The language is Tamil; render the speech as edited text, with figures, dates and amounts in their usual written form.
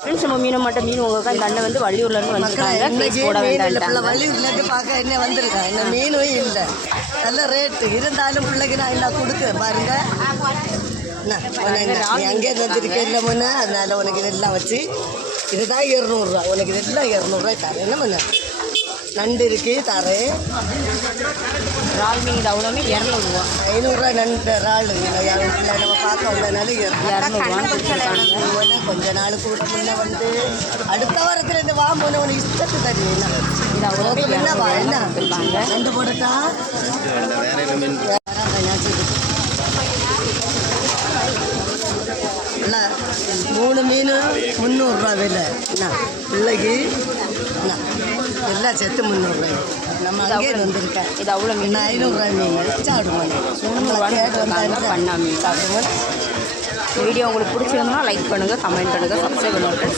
ஃப்ரெண்ட்ஸ் நம்ம மீன் மட்டும் மீன் உங்க இந்த அண்ணன் வந்து வள்ளியூர்லேருந்து வந்துருக்காங்க. போட வேண்டாம் வள்ளியூர்லேருந்து பார்க்க என்ன வந்திருக்கான். இந்த மீனும் இல்லை, நல்ல ரேட்டு இருந்தாலும் பிள்ளைக்கு நான் இல்லை கொடுக்குறேன் பாருங்க. அங்கே வச்சிருக்கேன் இல்லை முன்னே, அதனால உனக்கு இதெல்லாம் வச்சு இதுதான் 200 உனக்கு இதெல்லாம் 200 தரேன். என்ன முன்ன நண்டு இருக்கு தரேன். இறால் மீன் இது அவ்வளோ மீன் 200 500 நண்டு இறால் நம்ம பார்க்க வந்ததுனால 200 கொஞ்ச நாள் கூட முன்ன வந்து அடுத்த வாரத்தில் இந்த வாம்புன உனக்கு இஷ்டத்து தருவீங்க. என்ன வா என்ன நண்டு போடட்டா இல்லை 3 மீன் 300 விலை. என்ன பிள்ளைக்கு என்ன எல்லாம் சேர்த்து 300 நம்ம அங்கே வந்திருக்கேன். இது அவ்வளோ மீன் 500 மீன் சாப்பிடுவோம். பண்ணா மீன் சாப்பிடுவோம். வீடியோ உங்களுக்கு பிடிச்சிருந்தா லைக் பண்ணுங்கள், கமெண்ட் பண்ணுங்கள், சப்ஸ்கிரைப் பண்ணுங்கள்.